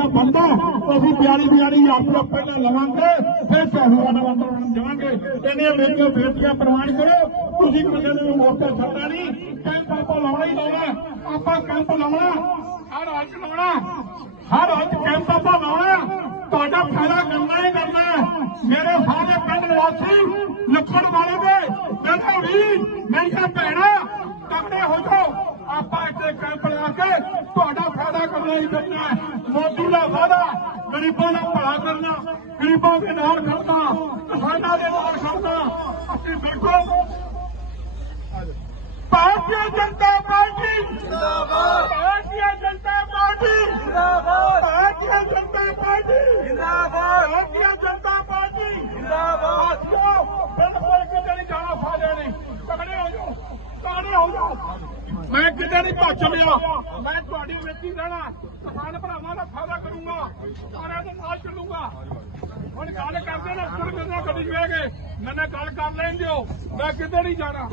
ਰੁਪਇਆ ਬਣਦਾ ਅਸੀਂ 42 42000 ਰੁਪਇਆ ਪਹਿਲਾਂ ਲਵਾਂਗੇ, ਫਿਰ ਚਾਹੂਗਾ ਨਾ ਜਾਵਾਂਗੇ ਇਹਨੀਆਂ ਮੇਰੀਆਂ ਬੇਟੀਆਂ ਪ੍ਰਮਾਣ ਕਰੋ। ਤੁਸੀਂ ਕਿਸੇ ਨੂੰ ਮੋਟਰ ਛੱਡਣਾ ਨਹੀਂ, ਕੈਂਪ ਆਪਾਂ ਲਾਉਣਾ ਹੀ ਲਾਉਣਾ। ਆਪਾਂ ਕੈਂਪ ਲਾਉਣਾ, ਹਰ ਹਾਲ ਲਾਉਣਾ, ਹਰ ਹਾਲ ਚ ਕੈਂਪ ਆਪਾਂ ਲਾਉਣਾ। ਤੁਹਾਡਾ ਫਾਇਦਾ ਕਰਨਾ ਹੀ ਕਰਨਾ ਮੇਰੇ ਸਾਰੇ ਪਿੰਡ ਵਾਸੀ ਲੱਖਣ ਵਾਲੇ ਦੇ ਮੇਰੇ ਵੀ ਮੇਰੀਆਂ ਭੈਣਾਂ ਤਕੜੇ ਹੋ ਜਾਓ ਆਪਾਂ ਇੱਥੇ ਕੈਂਪ ਲਾ ਕੇ ਤੁਹਾਡਾ ਫਾਇਦਾ ਕਰਨਾ ਹੀ। ਕਰਨਾ ਹੈ। ਮੋਦੀ ਦਾ ਵਾਅਦਾ ਗਰੀਬਾਂ ਦਾ ਭਲਾ ਕਰਨਾ ਗਰੀਬਾਂ ਦੇ ਨਾਲ ਖੜਨਾ ਕਿਸਾਨਾਂ ਦੇ ਨਾਲ ਖੜਨਾ। ਅਸੀਂ ਬਿਲਕੁਲ ਭਾਰਤੀ ਜਨਤਾ ਪਾਰਟੀ ਜਿੰਦਾਬਾਦ। ਭਾਰਤੀ ਜਨਤਾ ਪਾਰਟੀ ਜਿੰਦਾਬਾਦ। ਭਾਰਤੀ ਜਨਤਾ ਪਾਰਟੀ ਜਿੰਦਾਬਾਦ। ਭਾਰਤੀ ਜਨਤਾ ਪਾਰਟੀ। ਜਿੰਦਾਬਾਦ। ਬਿਲਕੁਲ ਕਿਤੇ ਨਹੀਂ ਜਾਣਾ ਫਾਇਦੇ ਨਹੀਂ। ਤਗੜੇ ਹੋ ਜਾਓ ਤਗੜੇ ਹੋ ਜਾਓ। ਮੈਂ ਕਿਤੇ ਨਹੀਂ ਭੱਜ ਲਿਆ ਮੈਂ ਤੁਹਾਡੀ ਵਿੱਚ ਹੀ ਰਹਿਣਾ। ਕਿਸਾਨ ਭਰਾਵਾਂ ਦਾ ਫਾਇਦਾ ਕਰੂੰਗਾ। ਸਾਰਿਆਂ ਦੇ ਨਾਲ ਚੱਲੂਗਾ ਹੁਣ ਗੱਲ ਕਰਦੇ ਨੇ ਅਕਸਰ ਮੇਰੇ ਨਾਲ ਗੱਡੀ ਵੇਖ ਕੇ। ਗੱਲ ਕਰ ਲੈਣ ਦਿਓ। ਮੈਂ ਕਿਤੇ ਨਹੀਂ ਜਾਣਾ।